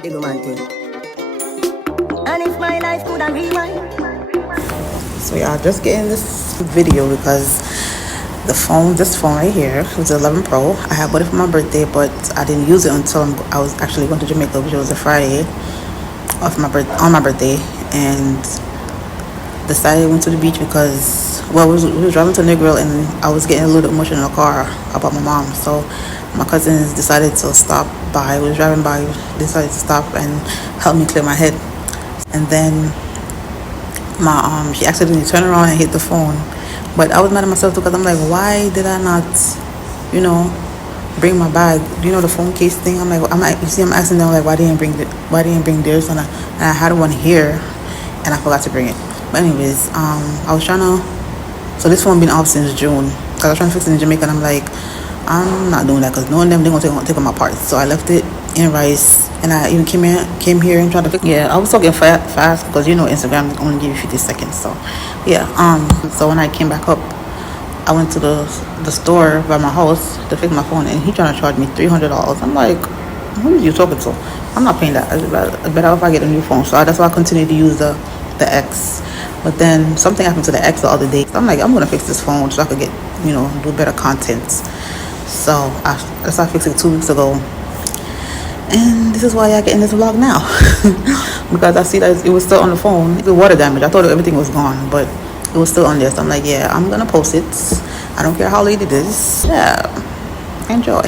Big man thing. And if my life could have rewind. So y'all, just getting this video because this phone right here, it was 11 Pro. I had bought it for my birthday, but I didn't use it until I was actually going to Jamaica, which was a Friday on my birthday, and decided to went to the beach because we was driving to Negril and I was getting a little emotional in the car about my mom. So my cousins decided to stop by. We was driving by, decided to stop and help me clear my head. And then she accidentally turned around and hit the phone. But I was mad at myself too because I'm like, why did I not, bring my bag? The phone case thing. I'm like, I'm asking them like, why didn't bring theirs? And I had one here, and I forgot to bring it. But anyways, I was trying to. So this phone been off since June because I was trying to fix it in Jamaica, and I'm like, I'm not doing that because knowing them, they're gonna take my parts. So I left it in rice, and I even came here and tried to fix. Yeah, I was talking fast because Instagram only give you 50 seconds. So yeah, so when I came back up, I went to the store by my house to fix my phone, and he trying to charge me $300. I'm like, who are you talking to? I'm not paying that. It's better if I get a new phone. So that's why I continue to use the X. But then something happened to the X the other day. So I'm like, I'm gonna fix this phone so I could get, do better content. So I started fixing it 2 weeks ago. And this is why I get in this vlog now. Because I see that it was still on the phone. The water damage. I thought everything was gone, but it was still on there. So I'm like, yeah, I'm gonna post it. I don't care how late it is. Yeah. Enjoy.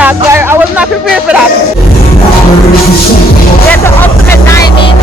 I was not prepared for that. Get the ultimate diamond.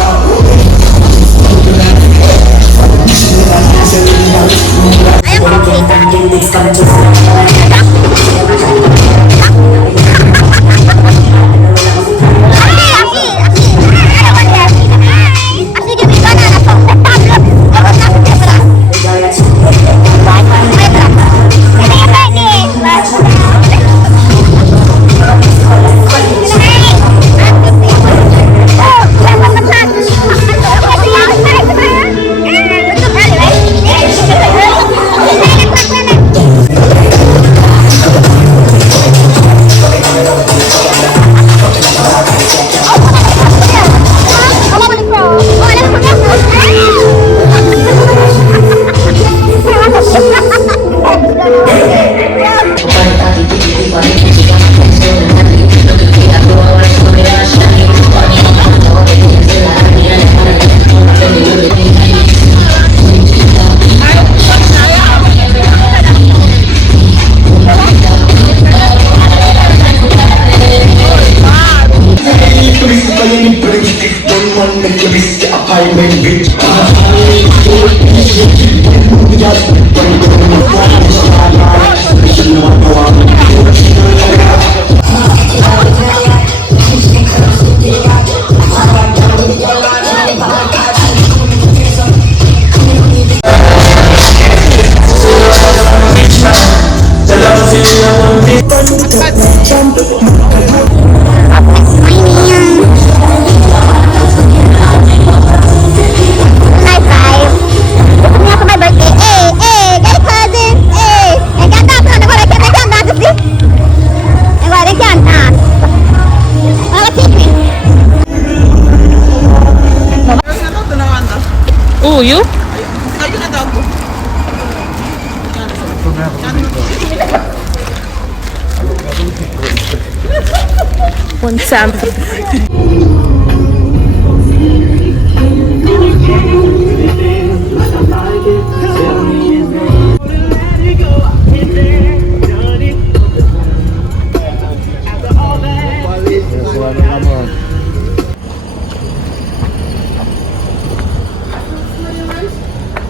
Just High five. Pick me up for my birthday. Hey, hey, get a cousin. Hey, and can't dance on the water. They can't dance, you see? And why they can't dance? Wanna teach me? Oh, you? One sample.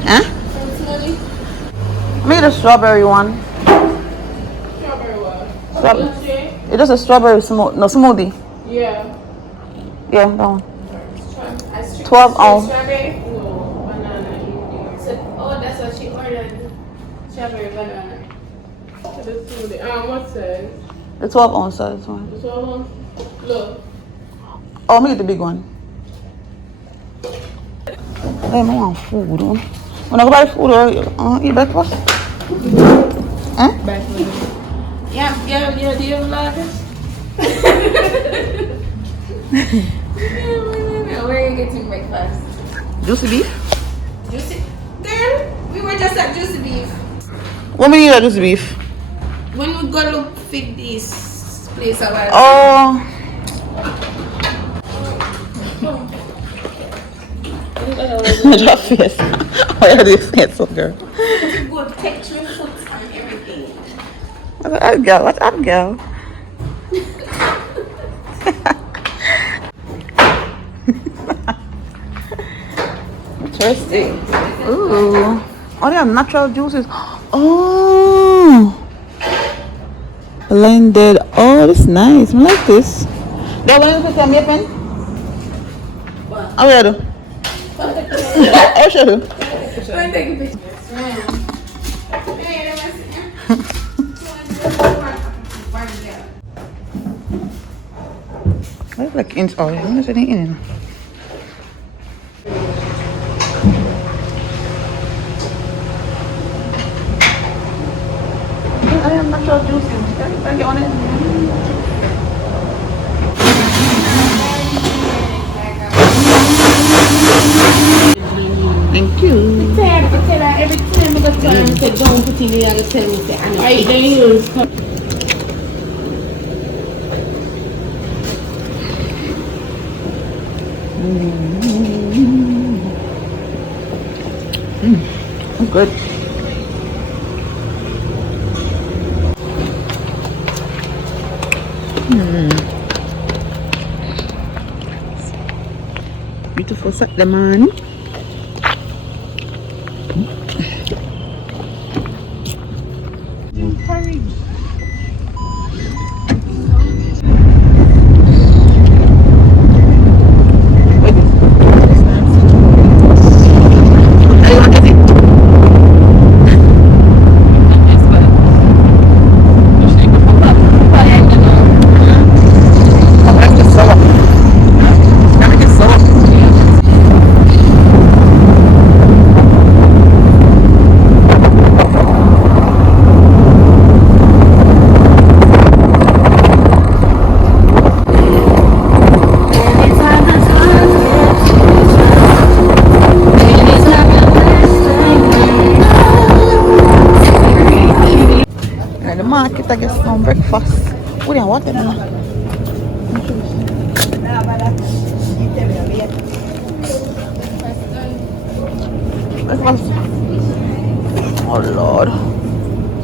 Huh? Make it a strawberry one. Strawberry what? It is a strawberry smoothie. Yeah. Yeah, that one. 12 ounce. Strawberry? No, banana. So, oh, that's what she ordered. Strawberry banana. What size? The 12 ounce size one. The 12 ounce? Look. Oh, make it the big one. Hey, I want food. When I go buy food, eat breakfast. Huh? Breakfast. Yeah, do you have lager? Where are you getting breakfast? Juicy beef? Juicy? Girl, we were just at Juicy Beef. What mean you got juicy beef? When we go look for this place a while Oh. Your face. Why are you face up, girl? good texture food and everything. What's up, girl? What's up, girl? Interesting. Ooh. Oh, they have natural juices. Oh. Blended. Oh, this is nice. I like this. They want to put me pen? What? Oh, yeah, do. I should do. Go take a picture. I like in. Oh, I'm not saying in. I am natural juices. Can I get on it? Thank you. Every time I go to and say, don't put in the other tell me, say, I don't use. I'm good. Beautiful set lemon. Market, I guess, some breakfast. We didn't want them. Breakfast. Oh Lord.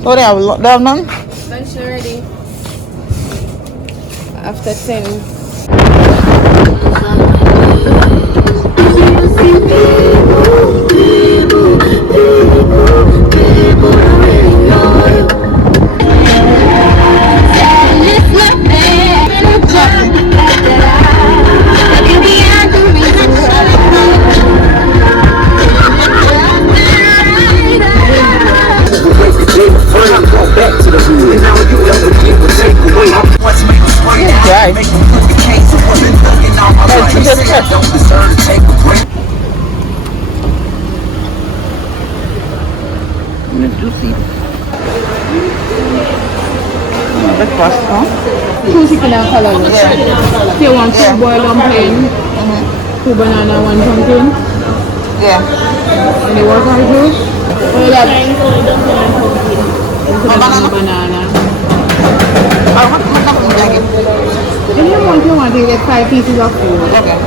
So they have none? Lunch already. After 10. Back to the hood. don't deserve to take a break. Juicy. Breakfast, huh? Two chicken and color. Yeah. You want two boiled dumpling, two banana, one pumpkin, Yeah. and the water juice. Oh, that. Banana. Oh, what something you like it? If you want, you get 5 pieces of food. Okay.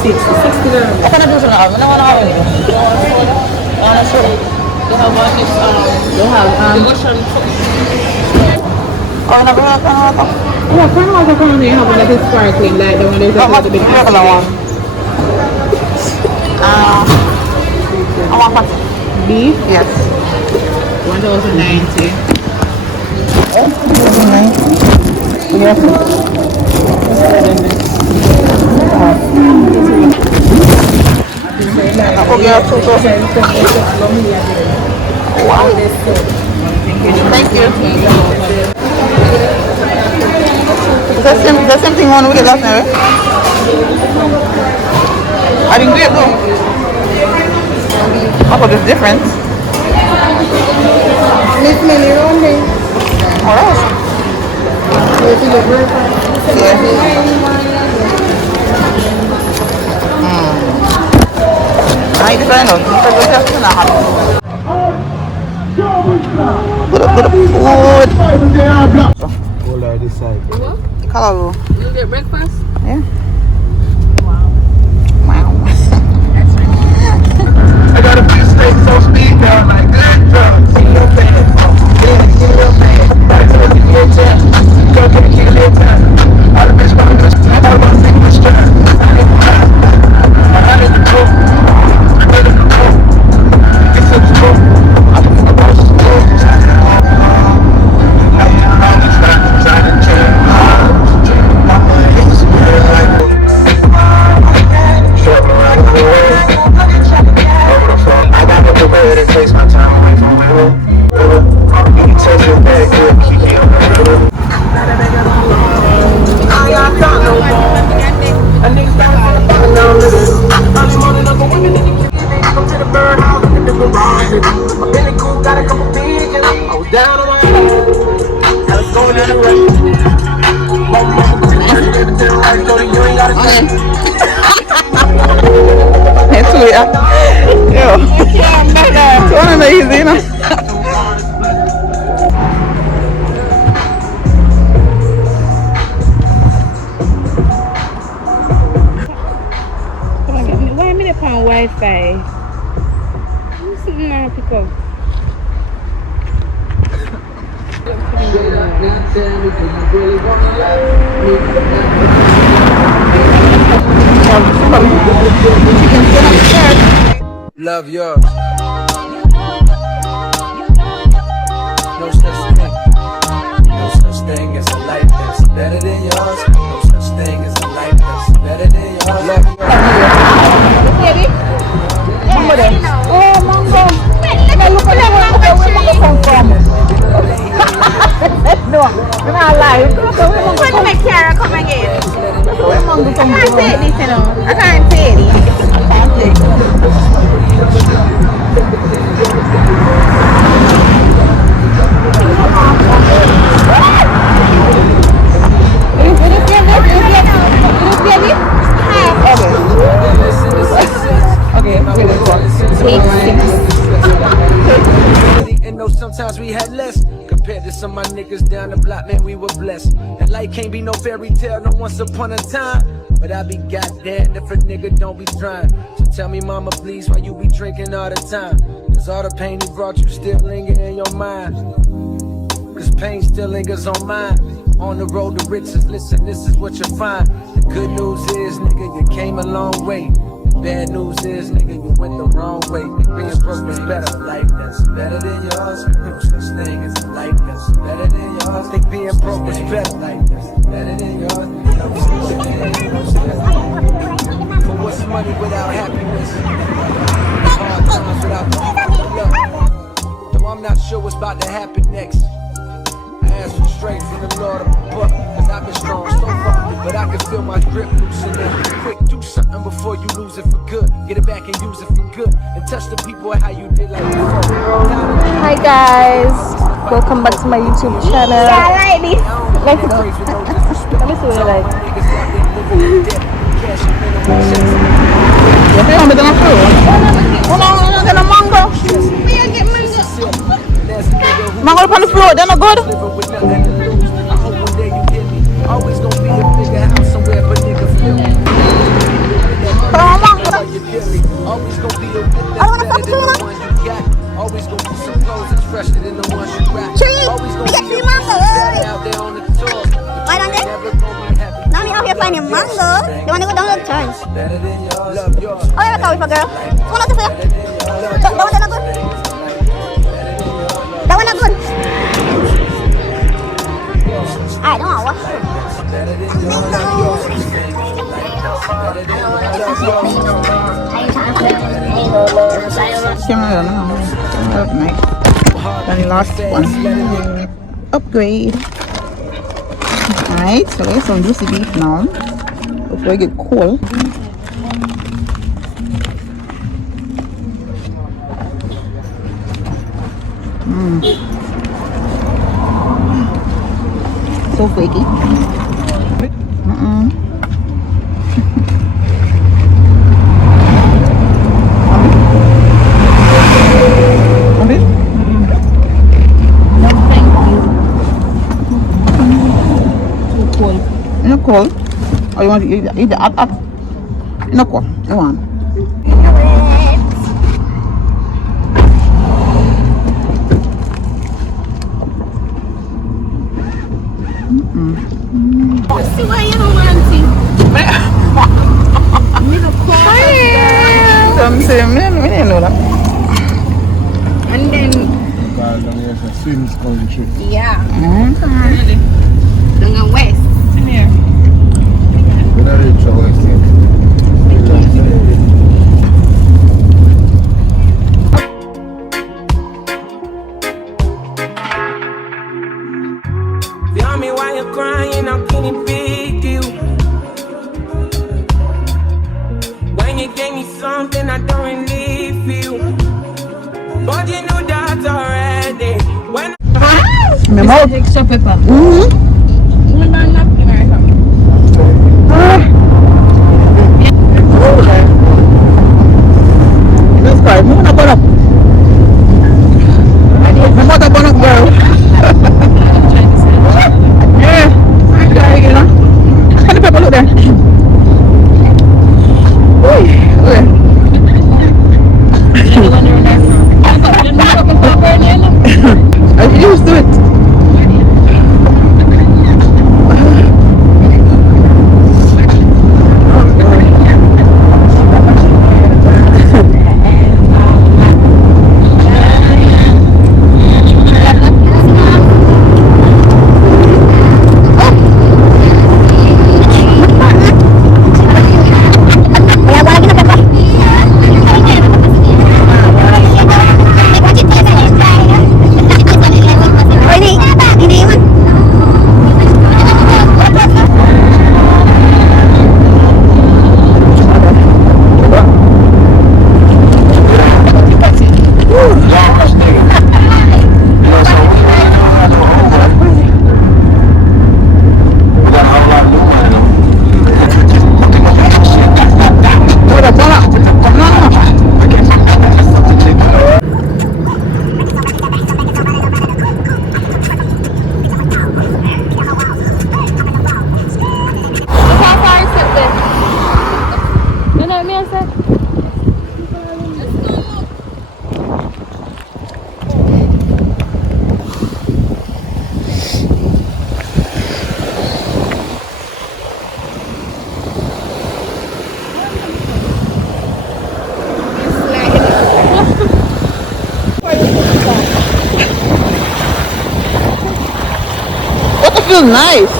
60. What kind of juice in the oven? I want to oven. Honestly. They have one is they have Oh, and I bring up water. yeah, corn water currently you have one that is sparkling, like the one that is a little bit Regular one. I want that. beef, Yes. 1,090. Yes. I'll get 2,000. Wow. Thank you. The same thing one we get last night, right? I didn't do it though. I thought it's different. Miss Millie only. What else? I need to find out because we're just not happy. Good food. All I decide. Hello. You get breakfast? Yeah. Wow. I got a piece of steak so speed down like good drugs. See your fan, see your fan. I told you your time. Go get a kill your time. All the bitch want to I want to see what's trying. I need to go. I need to go. It's up to go. I think I'm supposed to go. I'm trying to change. It's weird like short around the way. I got the way that takes my time away from my home. You can taste it very good, Kiki on the road. I got done no more. A nigga started fucking down with it. Early morning up a women in the kitchen. Come to the birdhouse in the garage. My Billy Cool got a couple pigeons. I was down on my head. I was going in the rain. Mama, everything to the right, so you ain't gotta say. It's weird. Yo. It's one of the easy, you know. Why am I on Wi-Fi? I'm sitting there pick up. Love yours. No such thing. No such thing as a life that's better than yours. No such thing as a life that's better than yours. Love yours. Oh, Mongo. Now look at where Mongo come from. No, I'm not lying. When my Kiara come again? Where Mongo come from? I can't say this, you know. I can't say this. I can't say it. And know sometimes we had less compared to some of my niggas down the block, man, we were blessed. And life can't be no fairy tale, no once upon a time. But I be goddamn if a nigga don't be trying. So tell me, mama, please, why you be drinking all the time? Cause all the pain he brought you still linger in your mind. Cause pain still lingers on mine. On the road to riches, listen, this is what you'll find. The good news is, nigga, you came a long way. The bad news is, nigga, you went the wrong way. Being broke is better, life that's better than yours. No such thing as a life that's better than yours. Think being broke is better, life that's better than yours. No such thing. For what's money without happiness? Hard times without the love. Though I'm not sure what's about to happen next. I ask for strength from the Lord above, cause I've been strong so far, but I I can feel my grip loosening. Quick, do something before you lose it for good. Get it back and use it for good. And touch the people how you did like before. Hi guys, welcome back to my YouTube channel. Yeah, I like this. Let me see what you like. Mango on the floor, they're not good. Always gonna be a bigger house somewhere, but nigga feel me. Always gonna be a whip that's better than the one you got. Always gonna be some clothes that's fresher than the ones you rock. Always gonna be a person out there on the tour. Why don't they? Never gonna be happy. Now me out here finding mango. They want to go down the turns. Better than yours. Love yours. Oh, you're a cow for girl. One of the fair. That one not good. That one not good. I don't know what. Then the last one. Upgrade. Alright, so there's some juicy beef now. Before I get cold. So flaky. Cold. Or you want to eat the hot? No cold. You want? See why you don't want to? Some say, me know that. And then, Swedish country. yeah, Okay. don't go west. Come here. When I reach our West End. Tell me why you're crying, how can it be to you? When you gave me something I don't really feel, but you knew that already. When My mouth. Extra pepper. This guy, I'm gonna go up. I'm gonna go up, girl. Yeah, I got it, you know. How the pepper look there? I'm used to it. Feels nice.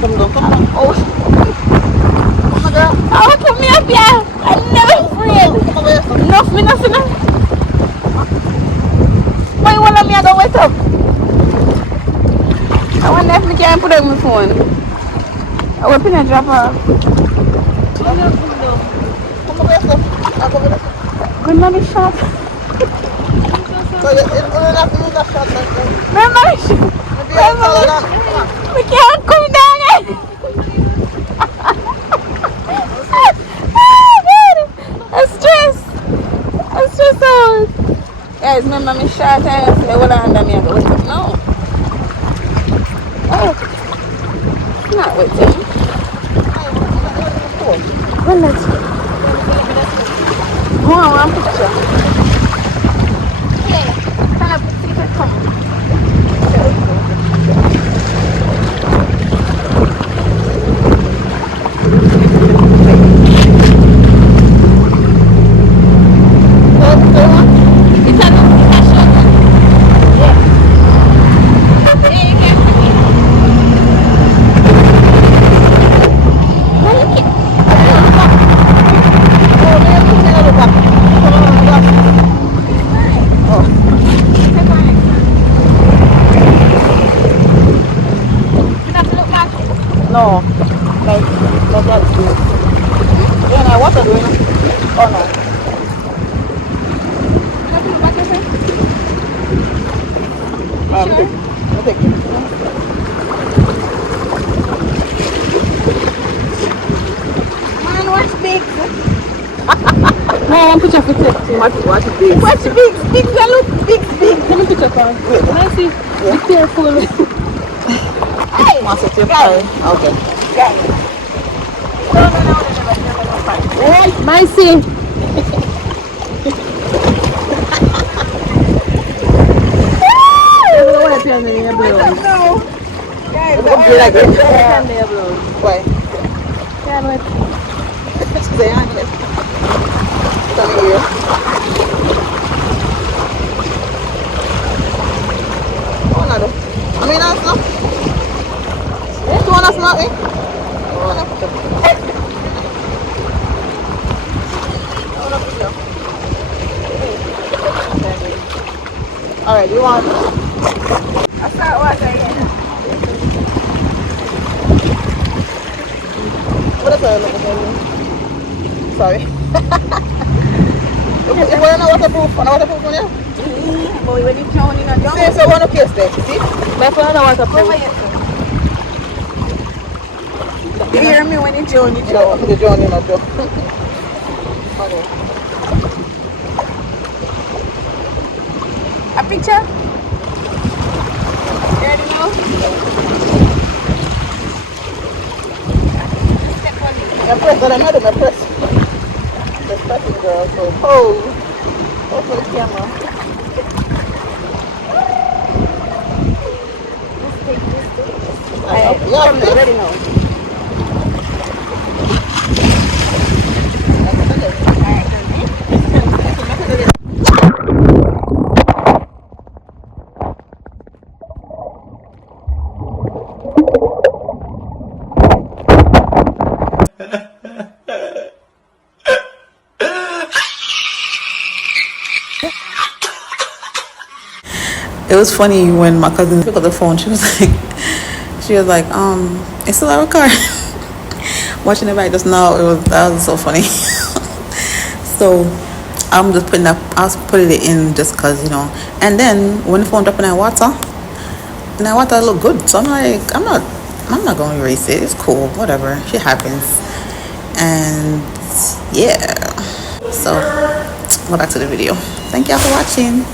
Come down. Oh, my girl. Oh, put me up here. I'm never afraid. Enough, me nothing. Why you want me to go wet up? I wonder if I can put on my phone. I will pin a drop off. Good mommy shot. Remember? We can't come down here. I'm stressed. I'm stressed out. Guys, remember me shot and say, well, under me, I go wake up now. Oh, not waiting. Well, let's go on one picture. Yeah, kind of see if it comes. No, like that. Yeah, now what are you doing? Oh no. Take it. Man, what's big? No, I want picture for take. What's big? What's big? Big, look big. Let me picture for. Wait, can I see? Be careful. Hey! Okay. Yeah. No. Right, Micey. Turn the air blow. Guys, like it. Turn the air blow. Why? Yeah, but stay on it. Come here. Oh, no. I mean, that's not. You want to smell it? Alright, you want? I start watching again. What is that looking for? Sorry. You want to know waterproof? Want to waterproof on you? Boy, when you drown in a drown. See, so one of kiss there. See? My phone don't waterproof. You hear me when you drown, you drown. You drown, you not drown. Okay. A picture? You ready now? I press that I made it, I press. Just press it, girl. So, oh for the camera. I'm ready now. It was funny when my cousin picked up the phone. She was like, it's still our car. Watching it back just now, that was so funny. So I'm just putting it in just cause, you know. And then when the phone dropped in that water looked good. So I'm like, I'm not gonna erase it. It's cool, whatever. Shit happens. And yeah. So go back to the video. Thank y'all for watching.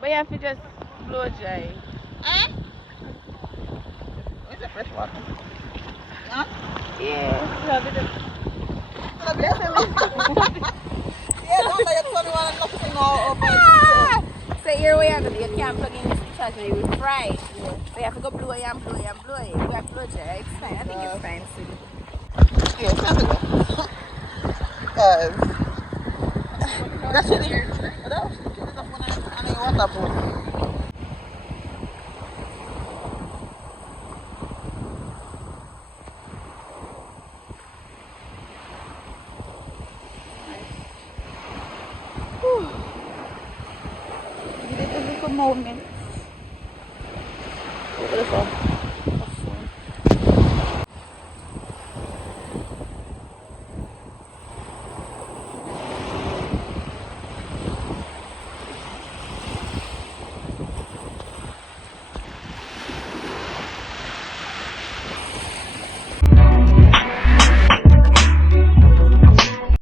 But you have to just blow dry. Huh? Where's the fresh water? Huh? Yeah. Yeah, don't let your son want nothing all over. So here we are, you can't plug in this charger, it will fry. Yeah. So you have to go blow it and blow it and blow it. You have to blow dry. It's fine. I think it's fine. So Yeah, time to go. Guys, that's it. That was enough when I didn't want that boat. Little moment. Beautiful.